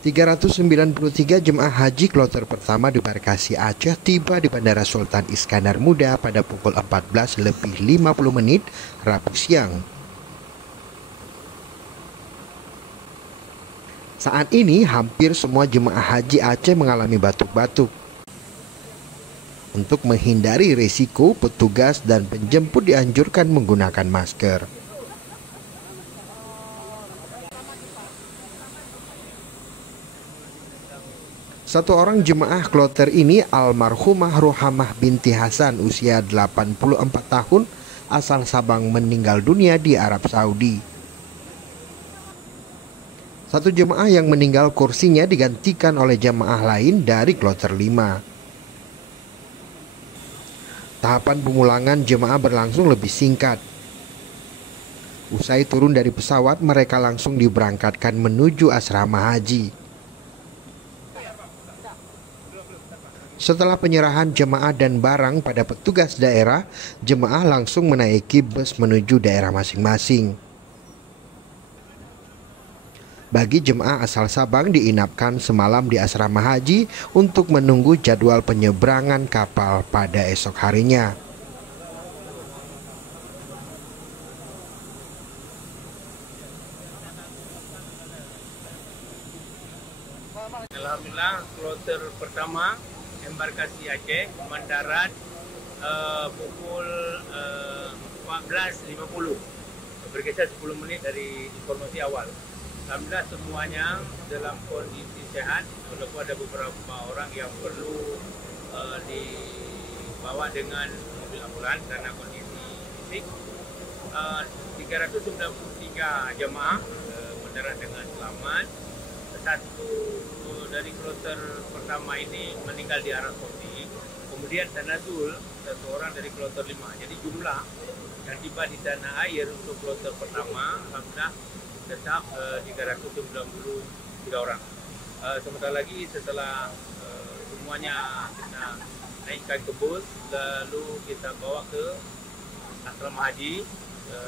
393 jemaah haji kloter pertama di Barkasi Aceh tiba di Bandara Sultan Iskandar Muda pada pukul 14.50 Rabu siang. Saat ini hampir semua jemaah haji Aceh mengalami batuk-batuk. Untuk menghindari risiko, petugas dan penjemput dianjurkan menggunakan masker. Satu orang jemaah kloter ini almarhumah Rohamah binti Hasan usia 84 tahun asal Sabang meninggal dunia di Arab Saudi. Satu jemaah yang meninggal kursinya digantikan oleh jemaah lain dari kloter 5. Tahapan pemulangan jemaah berlangsung lebih singkat. Usai turun dari pesawat, mereka langsung diberangkatkan menuju asrama haji. Setelah penyerahan jemaah dan barang pada petugas daerah, jemaah langsung menaiki bus menuju daerah masing-masing. Bagi jemaah asal Sabang diinapkan semalam di asrama haji untuk menunggu jadwal penyeberangan kapal pada esok harinya. Alhamdulillah, kloter pertama embarkasi Aceh mendarat pukul 14.50, bergeser 10 menit dari informasi awal. Alhamdulillah semuanya dalam kondisi sehat, walaupun ada beberapa orang yang perlu dibawa dengan mobil ambulans karena kondisi fisik. 393 jemaah mendarat dengan selamat. Satu dari kloter pertama ini meninggal di Arab Saudi, kemudian tanazul satu orang dari kloter 5. Jadi jumlah yang tiba di tanah air untuk kloter pertama alhamdulillah tetap 393 orang. Sebentar lagi setelah semuanya kita naikkan ke bus, lalu kita bawa ke asrama haji.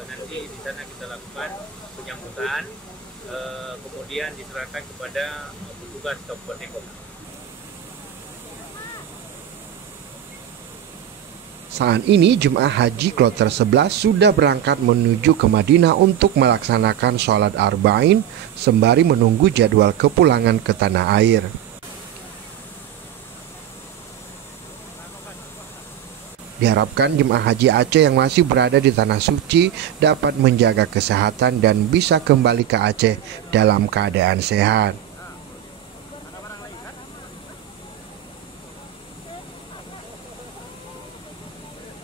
Nanti di sana kita lakukan penyambutan, kemudian diserahkan kepada petugas Kabupaten Kota. Saat ini jemaah haji kloter 11 sudah berangkat menuju ke Madinah untuk melaksanakan sholat arba'in sembari menunggu jadwal kepulangan ke tanah air. Diharapkan jemaah haji Aceh yang masih berada di Tanah Suci dapat menjaga kesehatan dan bisa kembali ke Aceh dalam keadaan sehat.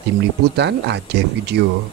Tim Liputan Aceh Video.